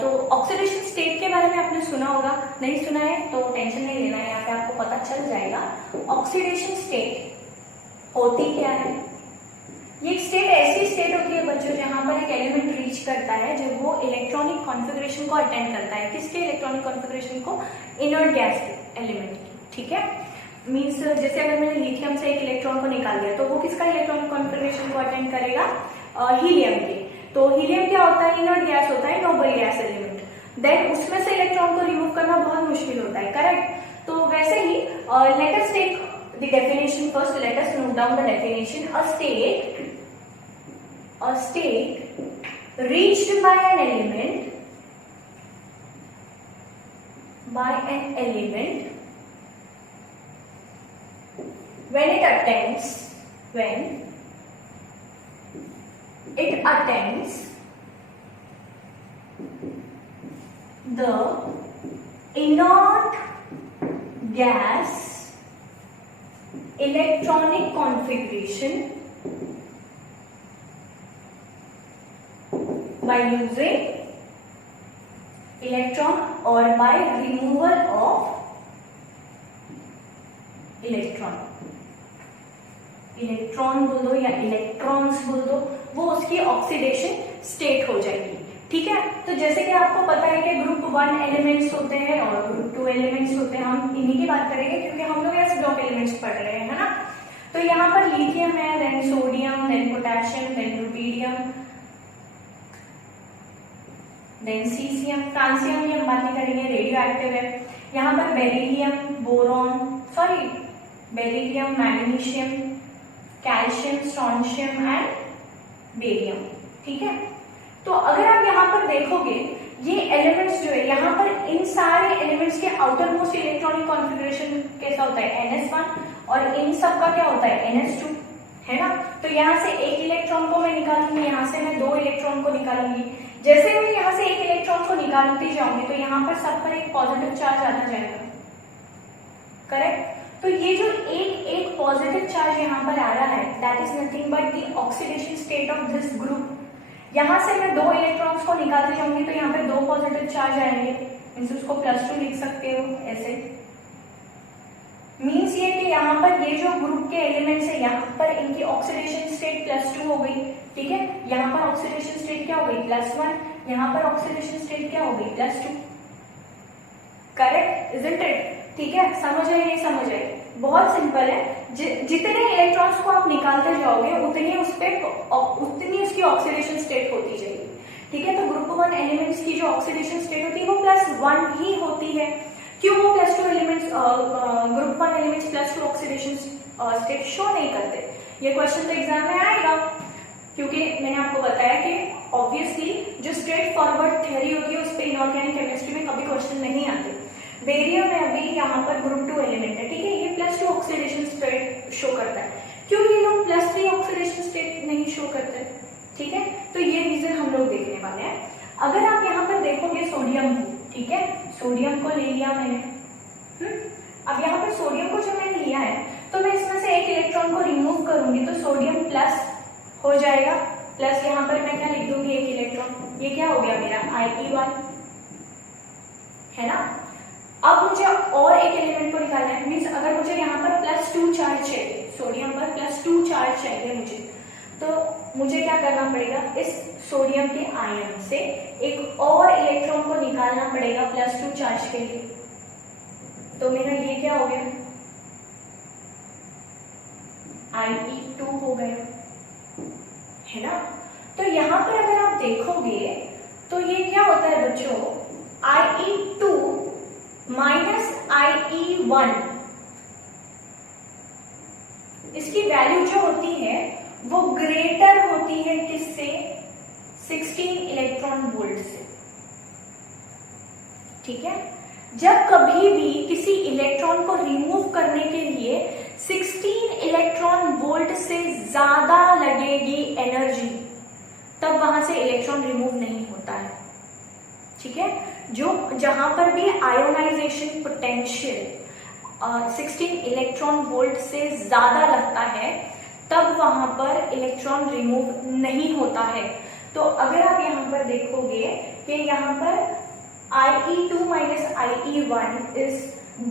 तो ऑक्सीडेशन स्टेट के बारे में आपने सुना होगा, नहीं सुना है तो टेंशन नहीं लेना है, यहाँ पे आपको पता चल जाएगा। ऑक्सीडेशन स्टेट होती क्या है, ये स्टेट ऐसी स्टेट होती है बच्चों जहां पर एक एलिमेंट रीच करता है जब वो इलेक्ट्रॉनिक कॉन्फिगरेशन को अटेंड करता है, किसके इलेक्ट्रॉनिक कॉन्फिगरेशन को, इनर्ट गैस एलिमेंट की, ठीक है। मीन्स जैसे अगर मैंने लिथियम से एक इलेक्ट्रॉन को निकाल दिया तो वो किसका इलेक्ट्रॉनिक कॉन्फिगरेशन को अटेंड करेगा, हीलियम के, तो हीलियम क्या होता है, इनर्ट गैस होता है, नोबल गैस एलिमेंट, देन उसमें से इलेक्ट्रॉन को रिमूव करना बहुत मुश्किल होता है, करेक्ट। तो वैसे ही let us take the definition first, let us note down the definition, a state reached by an element when it attempts the inert gas electronic configuration by using electron or by removal of electron बोल दो या electrons बोल दो, वो उसकी oxidation state हो जाएगी, ठीक है। तो जैसे कि आपको पता है कि ग्रुप 1 एलिमेंट्स होते हैं और ग्रुप 2 एलिमेंट्स होते हैं, हम इन्हीं की बात करेंगे क्योंकि हम लोग एस ब्लॉक एलिमेंट्स पढ़ रहे हैं, है ना। तो यहाँ पर लिथियम है, then sodium, then potassium, then rubidium, then caesium, francium की हम बात नहीं करेंगे, रेडियो एक्टिव है। यहाँ पर beryllium, magnesium, calcium, strontium and barium, ठीक है। तो अगर आप यहाँ पर देखोगे ये एलिमेंट्स जो है, यहाँ पर इन सारे एलिमेंट्स के आउटर मोस्ट इलेक्ट्रॉनिक कॉन्फ़िगरेशन कैसा होता है, NS1, और इन सब का क्या होता है, NS2, है ना। तो यहाँ से एक इलेक्ट्रॉन को मैं निकालूंगी, यहाँ से मैं 2 इलेक्ट्रॉन को निकालूंगी। जैसे मैं यहाँ से एक इलेक्ट्रॉन को निकालती जाऊंगी तो यहाँ पर सब पर एक पॉजिटिव चार्ज आता जाएगा, करेक्ट। तो ये जो एक पॉजिटिव चार्ज यहाँ पर आ रहा है, that is nothing but the oxidation state of this group. यहाँ से मैं 2 इलेक्ट्रॉन्स को निकालती जाऊंगी तो यहाँ पे 2 पॉजिटिव चार्ज आएंगे, मीन्स उसको +2 लिख सकते हो ऐसे। मीन्स ये कि यहाँ पर ये जो ग्रुप के एलिमेंट्स है, यहाँ पर इनकी ऑक्सीडेशन स्टेट +2 हो गई, ठीक है। यहाँ पर ऑक्सीडेशन स्टेट क्या हो गई, +1, यहाँ पर ऑक्सीडेशन स्टेट क्या हो गई, +2, करेक्ट, इजंट इट, ठीक है। समझ आए, नहीं समझ आए, बहुत सिंपल है। जितने इलेक्ट्रॉन्स को आप निकालते जाओगे उतनी उसकी ऑक्सीडेशन स्टेट होती जाएगी, ठीक है। तो ग्रुप 1 एलिमेंट्स की जो ऑक्सीडेशन स्टेट होती है वो +1 ही होती है। क्यों वो +2 elements, group 1 elements +2 oxidation state show नहीं करते, ये क्वेश्चन तो एग्जाम में आएगा, क्योंकि मैंने आपको बताया कि ऑब्वियसली जो स्ट्रेट फॉरवर्ड थ्योरी होती है उस पर इनऑर्गेनिक केमिस्ट्री में कभी क्वेश्चन नहीं आते। बेरियम में अभी यहाँ पर ग्रुप 2 एलिमेंट है, ठीक है, ये +2 ऑक्सीडेशन स्टेट शो करता है। क्यों ये लोग +3 ऑक्सीडेशन स्टेट नहीं शो करते, ठीक है। तो ये रीजन हम लोग देखने वाले हैं। अगर आप यहाँ पर देखोगे सोडियम को, ठीक है, सोडियम को ले लिया मैंने, अब यहाँ पर सोडियम को जब मैंने लिया है तो मैं इसमें से एक इलेक्ट्रॉन को रिमूव करूंगी तो सोडियम प्लस हो जाएगा, प्लस यहाँ पर मैं क्या लिख दूंगी, एक इलेक्ट्रॉन, ये क्या हो गया मेरा Ie1, है ना। अब मुझे और एक एलिमेंट को निकालना है, मीन्स अगर मुझे यहाँ पर +2 चार्ज चाहिए, सोडियम पर +2 चार्ज चाहिए मुझे, तो मुझे क्या करना पड़ेगा, इस सोडियम के आयन से एक और इलेक्ट्रॉन को निकालना पड़ेगा +2 चार्ज के लिए। तो मेरा ये क्या हो गया, Ie2 हो गया, है ना। तो यहाँ पर अगर आप देखोगे तो ये क्या होता है बच्चों, Ie2 माइनस Ie1, इसकी वैल्यू जो होती है वो ग्रेटर होती है किससे, 16 इलेक्ट्रॉन वोल्ट से, ठीक है। जब कभी भी किसी इलेक्ट्रॉन को रिमूव करने के लिए 16 इलेक्ट्रॉन वोल्ट से ज्यादा लगेगी एनर्जी, तब वहां से इलेक्ट्रॉन रिमूव नहीं होता है, ठीक है। जहां पर भी आयोनाइजेशन पोटेंशियल 16 इलेक्ट्रॉन वोल्ट से ज्यादा लगता है तब वहां पर इलेक्ट्रॉन रिमूव नहीं होता है। तो अगर आप यहाँ पर देखोगे कि यहाँ पर Ie2 minus Ie1 is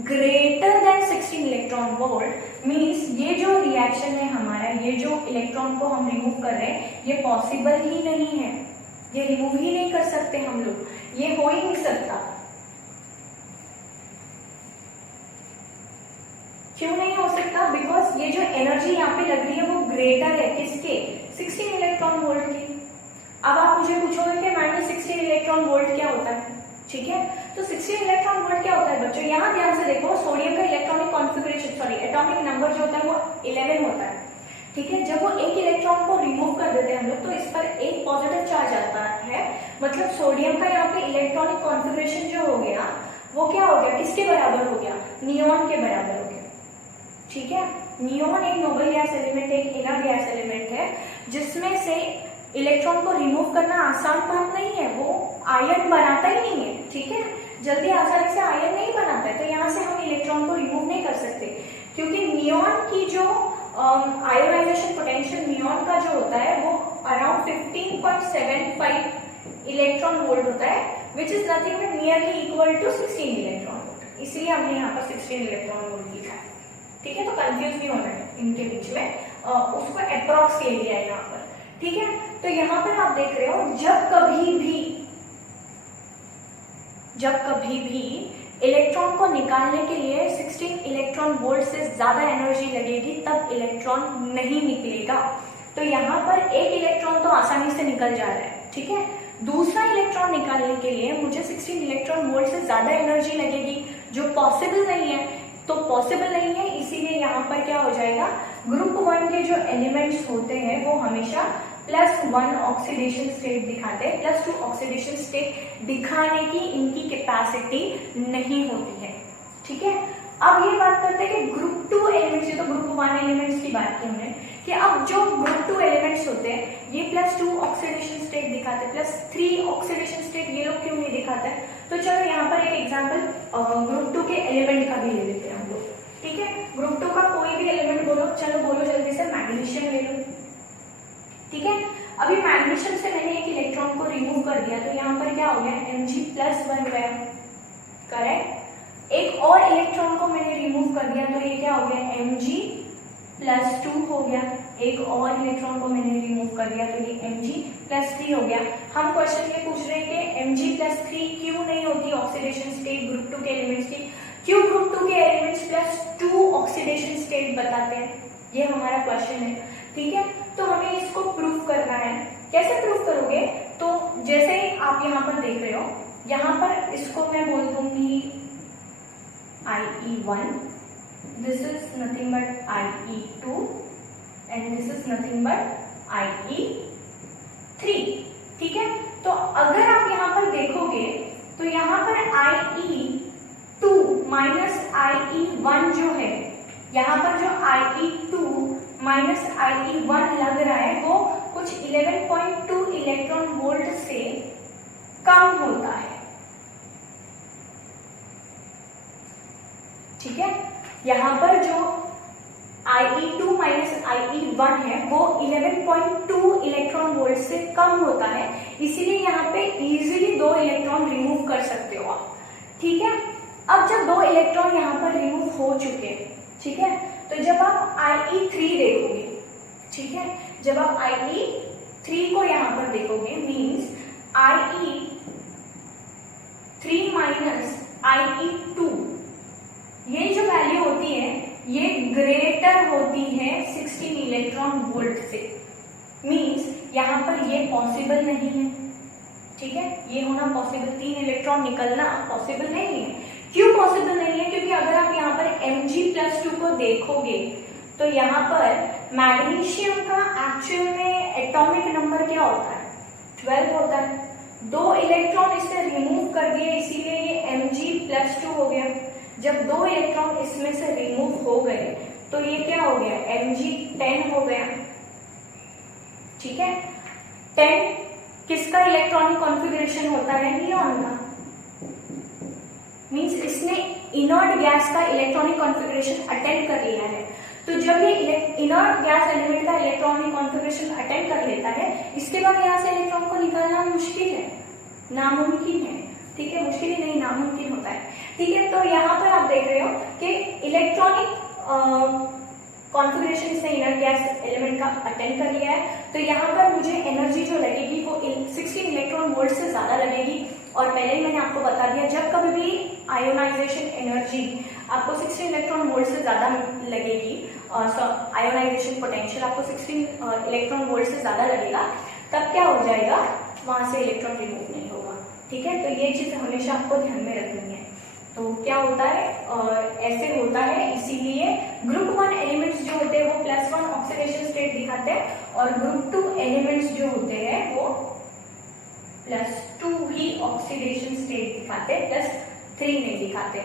greater than 16 electron volt, means ये जो रिएक्शन है हमारा, ये जो इलेक्ट्रॉन को हम रिमूव कर रहे हैं ये पॉसिबल ही नहीं है, ये रिमूव ही नहीं कर सकते हम लोग, ये हो ही नहीं सकता। क्यों नहीं हो सकता, बिकॉज ये जो एनर्जी यहाँ पे लग रही है वो ग्रेटर है किसके, 16 इलेक्ट्रॉन वोल्ट की। अब आप मुझे पूछोगे कि मैडम 16 इलेक्ट्रॉन वोल्ट क्या होता है, ठीक है। तो 16 इलेक्ट्रॉन वोल्ट क्या होता है बच्चों, यहाँ ध्यान से देखो, सोडियम का electronic configuration sorry atomic number जो होता है वो 11 होता है, ठीक है। जब वो एक इलेक्ट्रॉन को रिमूव कर देते हैं हम लोग तो इस पर एक पॉजिटिव चार्ज आता है, मतलब सोडियम का यहाँ पे इलेक्ट्रॉनिक कॉन्फ़िगरेशन जो हो गया वो क्या हो गया, किसके बराबर हो गया, नियॉन के बराबर हो गया, ठीक है। नियॉन एक नोबल गैस एलिमेंट, एक इनर गैस एलिमेंट है जिसमें से इलेक्ट्रॉन को रिमूव करना आसान बात नहीं है, वो आयन बनाता ही नहीं है, ठीक है, जल्दी आसानी से आयन नहीं बनाता है, तो यहाँ से हम इलेक्ट्रॉन को रिमूव नहीं कर सकते क्योंकि नियॉन की जो आयोनाइजेशन पोटेंशियल नियॉन का जो होता है वो अराउंड 15.75 इलेक्ट्रॉन वोल्ट होता है, which is nothing but nearly equal to 16 electron volt, इसलिए हमने यहाँ पर 16 इलेक्ट्रॉन वोल्ट लिखा है, ठीक है। तो कंफ्यूज नहीं होना है इनके बीच में, उसको अप्रॉक्स ले लिया है यहाँ पर, ठीक है। तो यहाँ पर आप देख रहे हो जब कभी भी इलेक्ट्रॉन को निकालने के लिए 16 इलेक्ट्रॉन वोल्ट से ज्यादा एनर्जी लगेगी तब इलेक्ट्रॉन नहीं निकलेगा। तो यहाँ पर एक इलेक्ट्रॉन तो आसानी से निकल जा रहा है, ठीक है, दूसरा इलेक्ट्रॉन निकालने के लिए मुझे 16 इलेक्ट्रॉन वोल्ट से ज्यादा एनर्जी लगेगी जो पॉसिबल नहीं है, तो पॉसिबल नहीं है, इसीलिए यहाँ पर क्या हो जाएगा, ग्रुप 1 के जो एलिमेंट्स होते हैं वो हमेशा +1 ऑक्सीडेशन स्टेट दिखाते हैं, +2 ऑक्सीडेशन स्टेट दिखाने की इनकी कैपेसिटी नहीं होती है, ठीक है। अब ये बात करते हैं कि ग्रुप 2 एलिमेंट्स, ये तो ग्रुप 1 एलिमेंट्स की बात की हमने, कि अब जो ग्रुप 2 एलिमेंट्स होते हैं ये +2 ऑक्सीडेशन स्टेट दिखाते हैं, +3 ऑक्सीडेशन स्टेट ये लोग क्यों नहीं दिखाते हैं। तो चलो यहाँ पर एक एग्जाम्पल ग्रुप 2 के एलिमेंट का भी ले लेते हैं हम लोग, ठीक है। ग्रुप 2 का कोई भी एलिमेंट बोलो, चलो बोलो जल्दी से, मैग्नीशियम ले लो, ठीक है। अभी मैग्नीशियम से मैंने एक इलेक्ट्रॉन को रिमूव कर दिया तो यहाँ पर क्या हो गया, Mg+1 गया, करेक्ट। एक और इलेक्ट्रॉन को मैंने रिमूव कर दिया तो ये क्या हो गया, Mg+2 हो गया, एक और इलेक्ट्रॉन को मैंने रिमूव कर दिया तो ये Mg+3 हो गया। हम क्वेश्चन ये पूछ रहे हैं कि Mg+3 क्यों नहीं होती ऑक्सीडेशन स्टेट ग्रुप 2 के एलिमेंट्स की, क्यों ग्रुप 2 के एलिमेंट्स +2 ऑक्सीडेशन स्टेट बताते हैं, ये हमारा क्वेश्चन है, ठीक है। तो हमें इसको प्रूफ करना है, कैसे प्रूफ करोगे, तो जैसे आप यहाँ पर देख रहे हो, यहाँ पर इसको मैं बोल दूंगी IE1, this is nothing but IE2 and this is nothing but IE3, ठीक है। तो अगर आप यहाँ पर देखोगे तो यहाँ पर IE2 माइनस IE1 जो है, यहाँ पर जो IE2 माइनस IE1 लग रहा है वो कुछ 11.2 इलेक्ट्रॉन वोल्ट से कम होता है, ठीक है। यहाँ पर जो IE2 माइनस IE1 है वो 11.2 इलेक्ट्रॉन वोल्ट से कम होता है, इसीलिए यहाँ पे इजीली 2 इलेक्ट्रॉन रिमूव कर सकते हो आप, ठीक है। अब जब 2 इलेक्ट्रॉन यहाँ पर रिमूव हो चुके, ठीक है, तो जब आप IE3 देखोगे, ठीक है, जब आप IE3 को यहाँ पर देखोगे मीन्स IE3 माइनस IE2, ये जो वैल्यू होती है ये ग्रेटर होती है 16 इलेक्ट्रॉन वोल्ट से, मीन्स यहाँ पर ये पॉसिबल नहीं है, ठीक है, ये होना पॉसिबल, 3 इलेक्ट्रॉन निकलना पॉसिबल नहीं है। क्यों पॉसिबल नहीं है, क्योंकि अगर आप यहाँ पर Mg+2 को देखोगे तो यहाँ पर मैग्नीशियम का एक्चुअल में एटॉमिक नंबर क्या होता है, 12 होता है, 2 इलेक्ट्रॉन इससे रिमूव कर दिए इसीलिए ये Mg+2 हो गया। जब 2 इलेक्ट्रॉन इसमें से रिमूव हो गए तो ये क्या हो गया, Mg10 हो गया, ठीक है। 10 किसका इलेक्ट्रॉनिक कॉन्फ़िगरेशन होता है, नियॉन का, मीन्स इसने इनर्ट गैस का इलेक्ट्रॉनिक कॉन्फ़िगरेशन अटेंड कर लिया है। तो जब ये इनर्ट गैस एलिमेंट का इलेक्ट्रॉनिक कॉन्फ़िगरेशन अटेंड कर लेता है, इसके बाद यहाँ से इलेक्ट्रॉन को निकालना मुश्किल है, नामुमकिन है, ठीक है, मुश्किल ही नहीं नामुमकिन होता है, ठीक है। तो यहाँ पर आप देख रहे हो कि इलेक्ट्रॉनिक कॉन्फ़िगरेशन इसने इनर्ट गैस एलिमेंट का अटेंड कर लिया है, तो यहाँ पर मुझे एनर्जी जो लगेगी वो 16 इलेक्ट्रॉन वोल्ट से ज्यादा लगेगी। और पहले ही मैंने आपको बता दिया जब कभी भी आयोनाइजेशन एनर्जी आपको 16 इलेक्ट्रॉन वोल्ट से ज्यादा लगेगी, आयोनाइजेशन पोटेंशियल आपको 16 इलेक्ट्रॉन वोल्ट से ज्यादा लगेगा, तब क्या हो जाएगा, वहां से इलेक्ट्रॉन रिमूव नहीं होगा। ठीक है, तो ये चीज हमेशा आपको ध्यान में रखनी है। तो क्या होता है, ऐसे होता है, इसीलिए ग्रुप 1 एलिमेंट्स जो होते हैं वो +1 ऑक्सीडेशन स्टेट दिखाते हैं और ग्रुप 2 एलिमेंट्स जो होते हैं वो +2 ही ऑक्सीडेशन स्टेट दिखाते हैं, +3 नहीं दिखाते।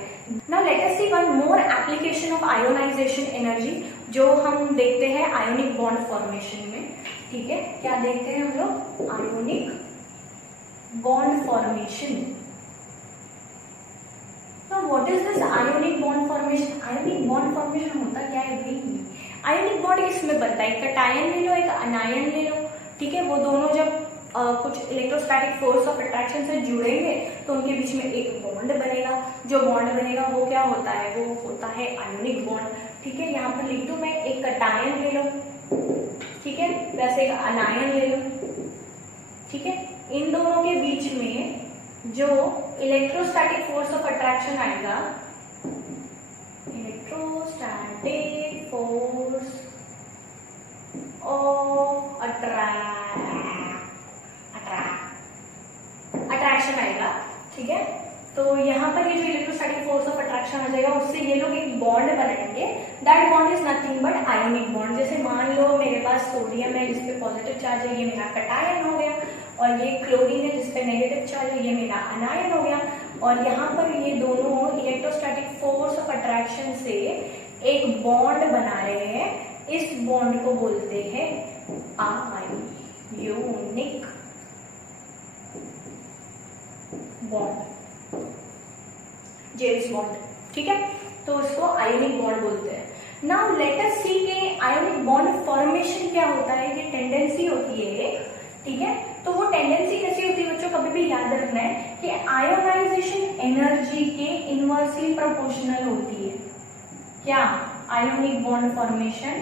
Now let us see one more application of ionization energy, जो हम देखते हैं आयोनिक बॉन्ड फॉर्मेशन में। ठीक है, क्या देखते हैं हम लोग, आयोनिक बॉन्ड फॉर्मेशन। तो what is this ionic bond formation? Ionic bond formation होता क्या है भाई? आयोनिक बॉन्ड किसमें बनता है, एक कैटायन ले लो, एक अनायन ले लो। ठीक है, वो दोनों जब कुछ इलेक्ट्रोस्टैटिक फोर्स ऑफ अट्रैक्शन से जुड़ेंगे तो उनके बीच में एक बॉन्ड बनेगा। जो बॉन्ड बनेगा वो क्या होता है, वो होता है आयोनिक बॉन्ड। ठीक है, यहाँ पर लिख दूं मैं, एक कैटायन ले लो, ठीक है, वैसे एक अनायन ले लो। ठीक है, इन दोनों के बीच में जो इलेक्ट्रोस्टैटिक फोर्स ऑफ अट्रैक्शन आएगा, इलेक्ट्रोस्टैटिक फोर्स ऑफ अट्रैक्शन आएगा। ठीक है, तो यहाँ पर ये जो इलेक्ट्रोस्टैटिक फोर्स ऑफ अट्रैक्शन आ जाएगा, उससे ये लोग एक बॉन्ड बनाएंगे। That bond is nothing but ionic bond. जैसे मान लो मेरे पास सोडियम है जिसपे पॉजिटिव चार्ज है, ये मेरा कैटायन हो गया, और ये क्लोरीन है जिसपे नेगेटिव चार्ज है, ये मेरा अनायन हो गया। और यहाँ पर ये दोनों इलेक्ट्रोस्टैटिक फोर्स ऑफ अट्रैक्शन से एक बॉन्ड बना रहे हैं। इस बॉन्ड को बोलते हैं आयोनिक बॉन्ड, जेम्स बॉन्ड। ठीक है, तो उसको आयोनिक बॉन्ड बोलते हैं। नाउ लेट अस सी के आयोनिक बॉन्ड फॉर्मेशन क्या होता है, ये टेंडेंसी होती है। ठीक है, तो वो टेंडेंसी कैसी होती है बच्चों, कभी भी याद रखना है कि आयोनाइजेशन एनर्जी के इनवर्सली प्रोपोर्शनल होती है। क्या, ionic bond formation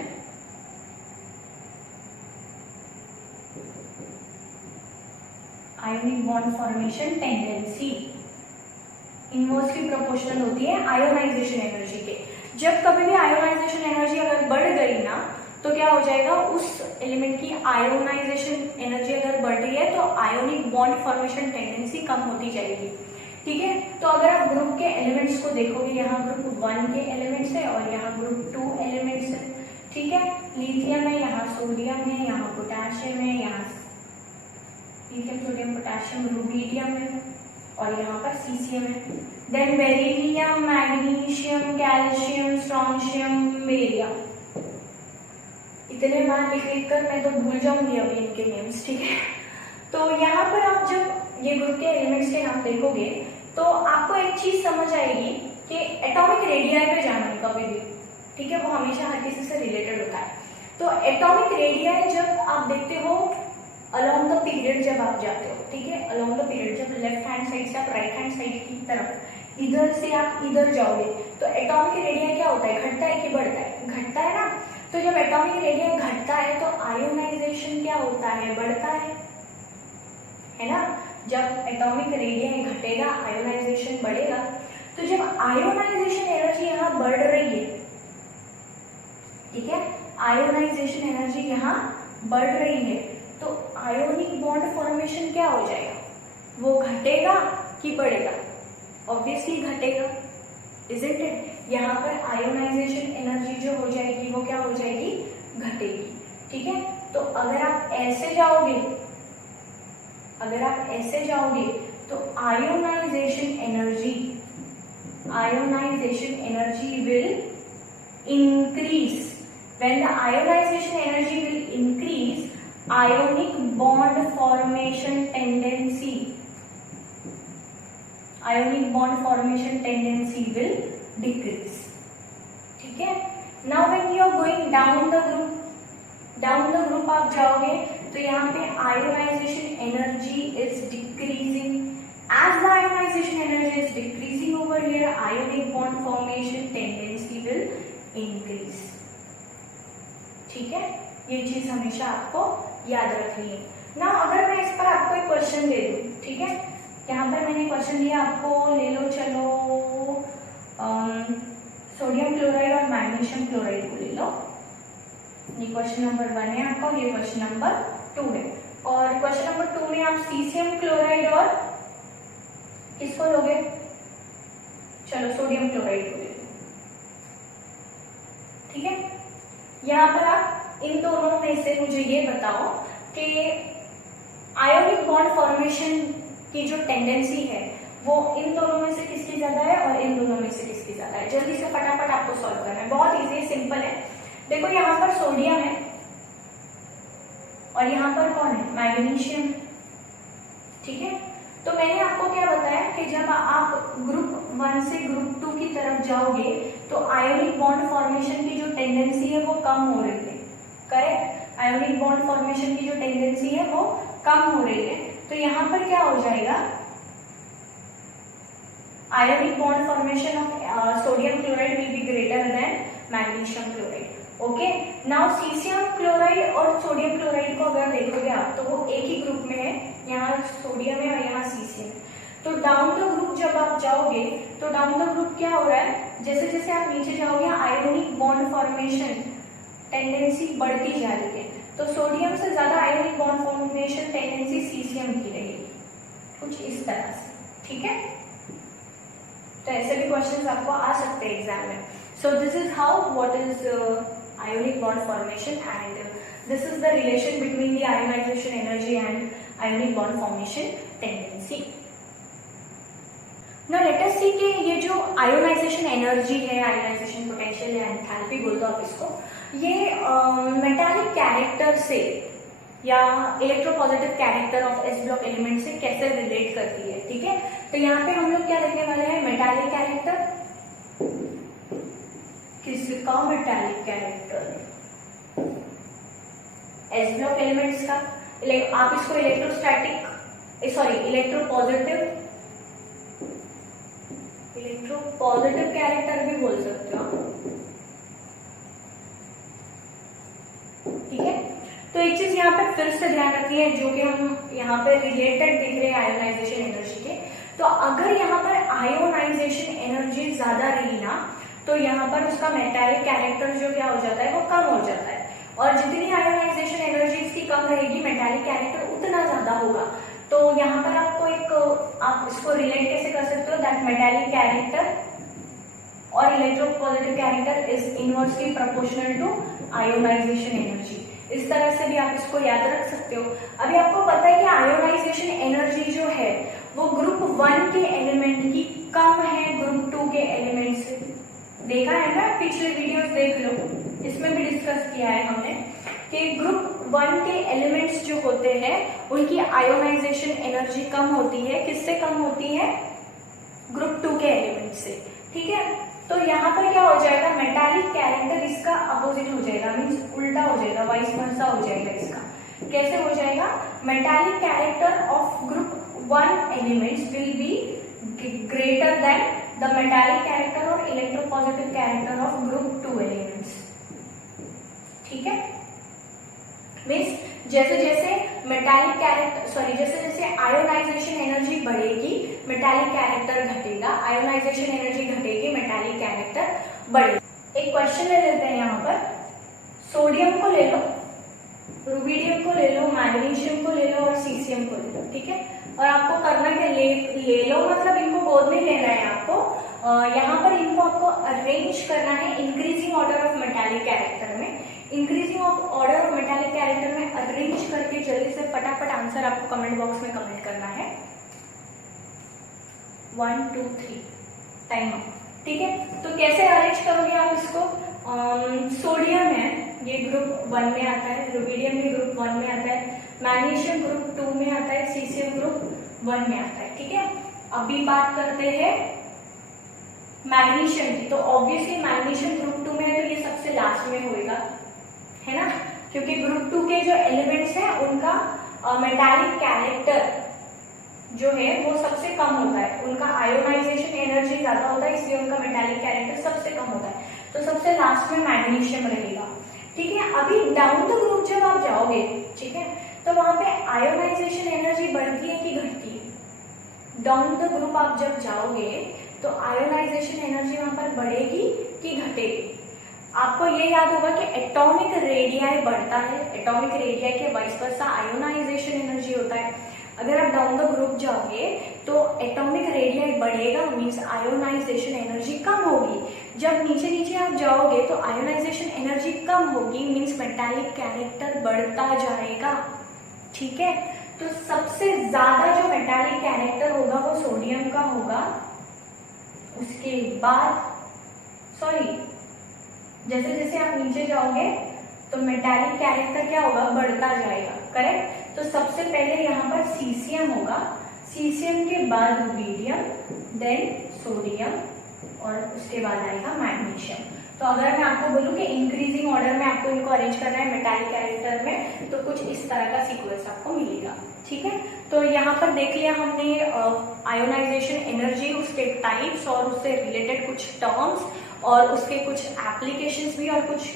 ionic bond formation tendency inversely proportional होती है आयोनाइजेशन एनर्जी के। जब कभी भी आयोनाइजेशन एनर्जी अगर बढ़ गई ना, तो क्या हो जाएगा, उस एलिमेंट की आयोनाइजेशन एनर्जी अगर बढ़ रही है तो आयोनिक बॉन्ड फॉर्मेशन टेंडेंसी कम होती जाएगी। ठीक है, तो अगर आप ग्रुप के एलिमेंट्स को देखोगे, यहाँ ग्रुप 1 के एलिमेंट्स है और यहाँ ग्रुप 2 एलिमेंट्स है। ठीक है, लिथियम है, यहाँ सोडियम है, यहाँ पोटेशियम है, यहाँ लिथियम सोडियम पोटेशियम रुबिडियम है, और यहाँ पर सीसियम है। Then beryllium, magnesium, calcium, strontium, barium. इतने बार लिख कर मैं तो भूल जाऊंगी अभी इनके नेम्स। ठीक है, तो यहाँ पर आप जब ये ग्रुप के एलिमेंट्स के नाम देखोगे तो आपको एक चीज समझ आएगी कि एटॉमिक रेडियाई पे जाना है कभी भी। ठीक है, वो हमेशा हर किसी से रिलेटेड होता है। तो एटॉमिक रेडियाई जब आप देखते हो अलोंग द पीरियड, जब आप जाते हो, ठीक है, अलोंग द पीरियड, जब लेफ्ट हैंड साइड से आप राइट हैंड साइड की तरफ इधर से आप इधर जाओगे तो एटॉमिक रेडियाई क्या होता है, घटता है कि बढ़ता है? घटता है ना। तो जब एटॉमिक रेडियाई घटता है तो आयोनाइजेशन क्या होता है, बढ़ता है ना। जब एटॉमिक रेडियाई घटेगा आयोनाइजेशन बढ़ेगा। तो जब आयोनाइजेशन एनर्जी यहाँ बढ़ रही है, ठीक है, आयोनाइजेशन एनर्जी यहाँ बढ़ रही है, तो आयोनिक बॉन्ड फॉर्मेशन क्या हो जाएगा, वो घटेगा कि बढ़ेगा? ऑब्वियसली घटेगा, इजंट इट। यहाँ पर आयोनाइजेशन एनर्जी जो हो जाएगी वो क्या हो जाएगी, घटेगी। ठीक है, तो अगर आप ऐसे जाओगे, अगर आप ऐसे जाओगे तो ionization energy will increase. When the ionization energy will increase, ionic bond formation tendency will decrease. ठीक है, now when you are going down the group आप जाओगे तो यहाँ पे ionization energy is decreasing. As the ionization energy is decreasing over here, ionic bond formation tendency will increase. ठीक है, ये चीज हमेशा आपको याद रखनी है ना। अगर मैं इस पर आपको एक क्वेश्चन दे दूं, ठीक है, यहाँ पर मैंने क्वेश्चन दिया आपको, ले लो चलो सोडियम क्लोराइड और मैग्नीशियम क्लोराइड को ले लो। ये क्वेश्चन नंबर 1 है आपका, ये क्वेश्चन नंबर 2 है। और क्वेश्चन नंबर 2 में आप सीसियम क्लोराइड और किसको लोगे? चलो सोडियम क्लोराइड को ले लो, ठीक है। यहाँ पर आप इन दोनों में से मुझे ये बताओ कि आयोनिक बॉन्ड फॉर्मेशन की जो टेंडेंसी है वो इन दोनों में से किसकी ज्यादा है और इन दोनों में से किसकी ज्यादा है। जल्दी से फटाफट आपको सॉल्व करना है, बहुत इजी है, सिंपल है। देखो यहाँ पर सोडियम है और यहाँ पर कौन है? मैग्नीशियम, ठीक है। तो मैंने आपको क्या बताया कि जब आप ग्रुप 1 से ग्रुप 2 की तरफ जाओगे तो आयोनिक बॉन्ड फॉर्मेशन की जो टेंडेंसी है वो कम हो रही है, करेक्ट। आयोनिक बॉन्ड फॉर्मेशन की जो टेंडेंसी है वो कम हो रही है, तो यहाँ पर क्या हो जाएगा? Ionic bond formation of sodium chloride will be greater then magnesium chloride. Okay, now caesium chloride और सोडियम क्लोराइड को अगर देखोगे आप तो वो एक ही ग्रुप में है, यहाँ सोडियम है और यहाँ सीसियम है। तो डाउन द ग्रुप जब आप जाओगे तो डाउन द ग्रुप क्या हो रहा है? जैसे जैसे आप नीचे जाओगे आयोनिक बॉन्ड फॉर्मेशन टेंडेंसी बढ़ती जा रही है, तो सोडियम से ज्यादा ionic bond formation tendency caesium की रहेगी, कुछ इस तरह से, ठीक है। तो ऐसे भी क्वेश्चंस आपको आ सकते हैं एग्जाम में। So this is how what is ionic bond formation and this is the relation between the ionization energy and ionic bond formation tendency. Now let us see कि ये जो ionization energy है, ionization potential या enthalpy बोल दो आप इसको, ये metallic character से या electropositive character of S block element से कैसे रिलेट करती है, ठीक है। तो यहाँ पे हम लोग क्या देखने वाले हैं? मेटालिक कैरेक्टर, किसका metallic character? S block elements का। आप इसको इलेक्ट्रोस्टैटिक इलेक्ट्रोपॉजिटिव कैरेक्टर भी बोल सकते हो, ठीक है। तो एक चीज यहाँ पे फिर से ध्यान रखनी है जो कि हम यहाँ पे रिलेटेड देख रहे हैं आयोनाइजेशन एनर्जी के। तो अगर यहाँ पर आयोनाइजेशन एनर्जी ज्यादा रही ना तो यहाँ पर उसका मेटालिक कैरेक्टर जो क्या हो जाता है वो कम हो जाता है, और जितनी आयोनाइजेशन एनर्जी इसकी कम रहेगी मेटालिक कैरेक्टर उतना ज्यादा होगा। तो यहाँ पर आपको आप इसको रिलेट कैसे कर सकते हो? दैट मेटालिक कैरेक्टर और electropositive character is inversely proportional to ionization energy. इस तरह से भी आप इसको याद रख सकते हो। अभी आपको पता है कि आयोनाइजेशन एनर्जी जो है वो ग्रुप 1 के एलिमेंट की कम है ग्रुप 2 के एलिमेंट से। देखा है ना, पिछले वीडियोस देख लो, इसमें भी डिस्कस किया है हमने कि ग्रुप 1 के एलिमेंट्स जो होते हैं उनकी आयोनाइजेशन एनर्जी कम होती है। किससे कम होती है? ग्रुप 2 के एलिमेंट से, ठीक है। तो यहाँ पर क्या हो जाएगा? मेटालिक कैरेक्टर इसका अपोजिट हो जाएगा, मीन्स उल्टा हो जाएगा, वाइस वर्सा हो जाएगा इसका। कैसे हो जाएगा? Metallic character of group 1 elements will be greater than the metallic character और electropositive character of group 2 elements, ठीक है। मीन्स जैसे जैसे मेटालिक कैरेक्टर जैसे जैसे आयोनाइजेशन एनर्जी बढ़ेगी मेटालिक कैरेक्टर घटेगा, आयोनाइजेशन एनर्जी घटेगी मेटालिक कैरेक्टर बढ़ेगा। एक क्वेश्चन ले लेते हैं यहाँ पर, सोडियम को ले लो, रुबिडियम को ले लो, मैग्नीशियम को ले लो और सीसियम को ले लो, ठीक है। और आपको करना क्या? ले लो मतलब इनको गोद में लेना है आपको। यहाँ पर इनको आपको अरेंज करना है increasing order of metallic character में। Increasing of order of metallic character में अरेंज करके जल्दी से फटाफट आंसर आपको कमेंट बॉक्स में कमेंट करना है। 1 2 3 टाइम, ठीक है। तो कैसे अरेंज करोगे आप इसको? सोडियम है, ये ग्रुप 1 में आता है, रुबिडियम भी ग्रुप 1 में आता है, मैग्नीशियम ग्रुप 2 में आता है, सीसियम ग्रुप 1 में आता है, ठीक है। अभी बात करते हैं मैग्नीशियम की। तो ऑब्वियसली मैग्नीशियम ग्रुप 2 में है तो ये सबसे लास्ट में होएगा, है ना, क्योंकि ग्रुप 2 के जो एलिमेंट्स हैं उनका मेटालिक कैरेक्टर जो है वो सबसे कम होता है, उनका आयोनाइजेशन एनर्जी ज्यादा होता है, इसलिए उनका मेटालिक कैरेक्टर सबसे कम होता है। तो सबसे लास्ट में मैग्नीशियम रहेगा, ठीक है। अभी डाउन द ग्रुप जब आप जाओगे, ठीक है, तो वहां पे आयोनाइजेशन एनर्जी बढ़ती है कि घटती है? डाउन द ग्रुप आप जब जाओगे तो आयोनाइजेशन एनर्जी वहां पर बढ़ेगी कि घटेगी? आपको ये याद होगा कि एटॉमिक रेडियाई बढ़ता है, एटॉमिक रेडियाई के वाइस वर्सा आयोनाइजेशन एनर्जी होता है। अगर आप डाउन द ग्रुप जाओगे तो एटॉमिक रेडियाई बढ़ेगा, मींस आयोनाइजेशन एनर्जी कम होगी। जब नीचे नीचे आप जाओगे तो आयोनाइजेशन एनर्जी कम होगी, मींस मेटालिक कैरेक्टर बढ़ता जाएगा। ठीक है, तो सबसे ज्यादा जो मेटालिक कैरेक्टर होगा वो सोडियम का होगा। उसके बाद जैसे जैसे आप नीचे जाओगे तो मेटालिक कैरेक्टर क्या होगा, बढ़ता जाएगा। करेक्ट, तो सबसे पहले यहाँ पर सीसियम होगा, सीसियम के बाद रुबीडियम, देन सोडियम और उसके बाद आएगा मैग्नीशियम। तो अगर मैं आपको बोलूं कि इंक्रीजिंग ऑर्डर में आपको इनको अरेंज करना है मेटालिक कैरेक्टर में, तो कुछ इस तरह का सीक्वेंस आपको मिलेगा। ठीक है, तो यहाँ पर देख लिया हमने आयोनाइजेशन एनर्जी, उसके टाइप्स और उससे रिलेटेड कुछ टर्म्स और उसके कुछ एप्लीकेशंस भी और कुछ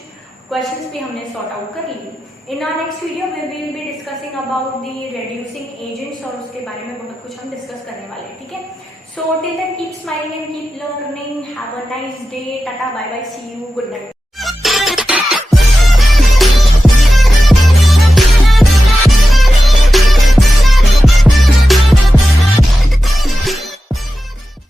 क्वेश्चंस भी हमने सॉर्ट आउट कर ली। In our next video we will be discussing about the reducing agents और उसके बारे में बहुत कुछ हम डिस्कस करने वाले हैं। ठीक है, so till then keep smiling and keep learning, have a nice day, tata bye bye, see you, good night.